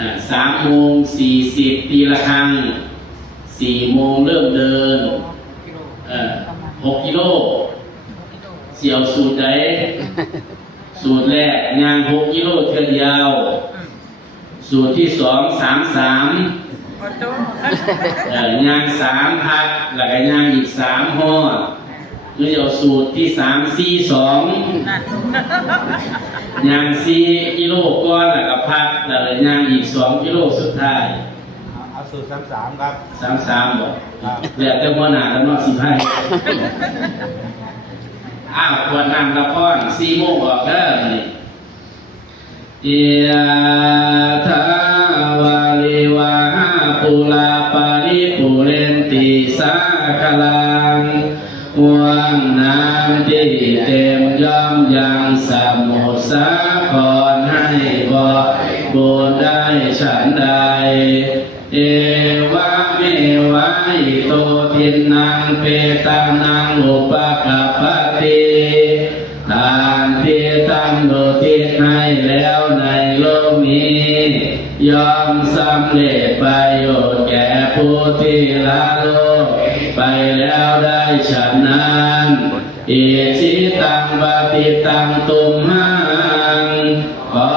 3:40ตีละครั้ง4 โมงเริ่มเดิน6 กิโลเสี่ยวสูตรใดสูตรแรกย่าง6 กิโลเทื่อเดียวสูตรที่2 33ย่าง3พักแล้วก็ย่างอีก3 หอดหรือเอาสูตรที่3 4 2ย่าง4 กิโลก่อนแล้วก็พักแล้วก็ย่างอีก2 กิโลสุดท้ายเอาสูตร33ครับ33บ่แล้วแต่หัวหน้าแล้วเนาะสิให้ควรนั่งละคร4 โมงออกเด้อนี่ยะถาวาลิวาหาปุราปาริปุเรนติสาคลังวันน้ำที่เต็มย่อมยังสมุทรสาครให้บ่บุญได้ฉันใดเอวะเมวะอิโตทินังเปตานังอุปกัปปติทานที่ตั้งโดทิศให้แล้วในโลกนี้ย่อมสำเร็จประโยชน์แก่ผู้ที่ละโลกไปแล้วได้ฉะนั้นอิจิตังปฏิตังตุมหังขอ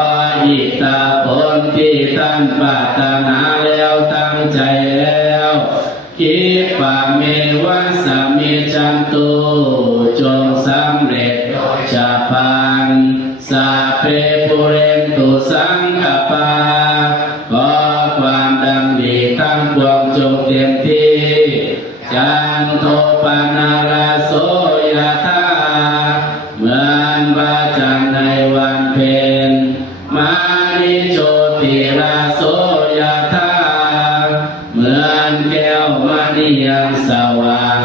อิทธผลที่ท่านปรารถนาแล้วตั้งใจแล้วคิดปะเมวะสามิจันตุจงสำเร็จชาพันสาเพปุเรนตุสังคปาขอความดังดีทั้งปวงจงเต็มที่จันโทปนาราโสยธาเหมือนพระจันทร์ในวันเพ็ญมานิโชติราโสยธาเหมือนแก้วมณียังสว่าง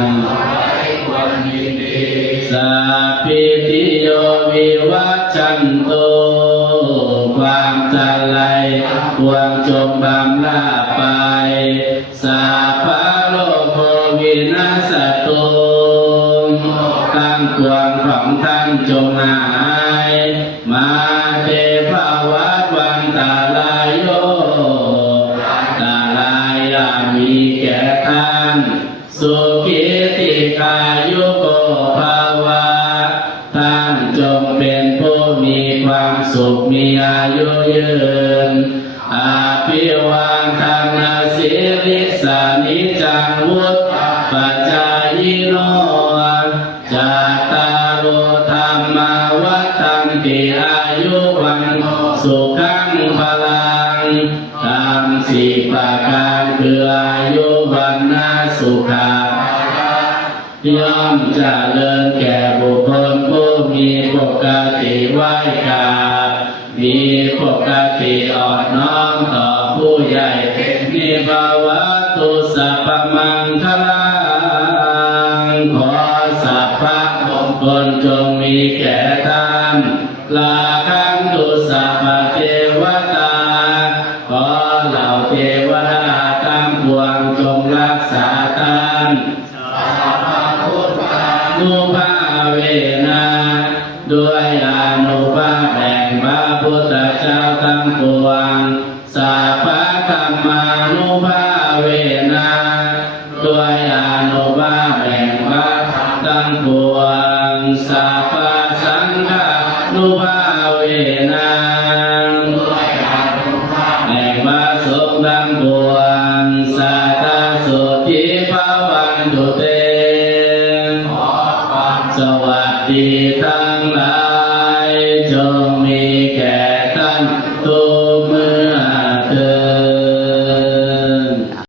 สัพพิติโยวิวัชชันโตความจันไรความจงบำลาไปสัพพะโลกโควินาศตุตั้งควงของท่านจงหายมาเทภวัตวันตาลายโยตาลายามีแก่ท่านสุขิติกายุโกภาวะท่านจงเป็นผู้มีความสุขมีอายุยืนอาภิวาทนาสิริสานิจังวุฒปัจจายโนจัตตารโอธรรมาวัฏันติอายุวันสุขังพลังธรรม4 ประการคืออายุวันนาสุขาย่อมเจริญแก่บุคคลผู้มีปกติไหว้กราบมีปกติอ่อนน้อมต่อผู้ใหญ่มีภาวะตุสัพพมังคลังขอสัพพะมงคลจงมีแก่ท่านลาคันตุสัพพเทวตาขอเหล่าเทวดาทั้งปวงจงรักษาท่านนุภาเวนะด้วยอานุภาพแห่งพระพุทธเจ้าทั้งปวงสัพพะธรรมานุภาเวนะด้วยอานุภาพแห่งพระธรรมทั้งปวงสัพพะสังฆานุภาเวนะด้วยอานุภาพแห่งพระสงฆ์ทั้งปวงสัทธาสุทิภวันตุเตสวัสดีทั้งหลายจงมีแก่ท่านทุ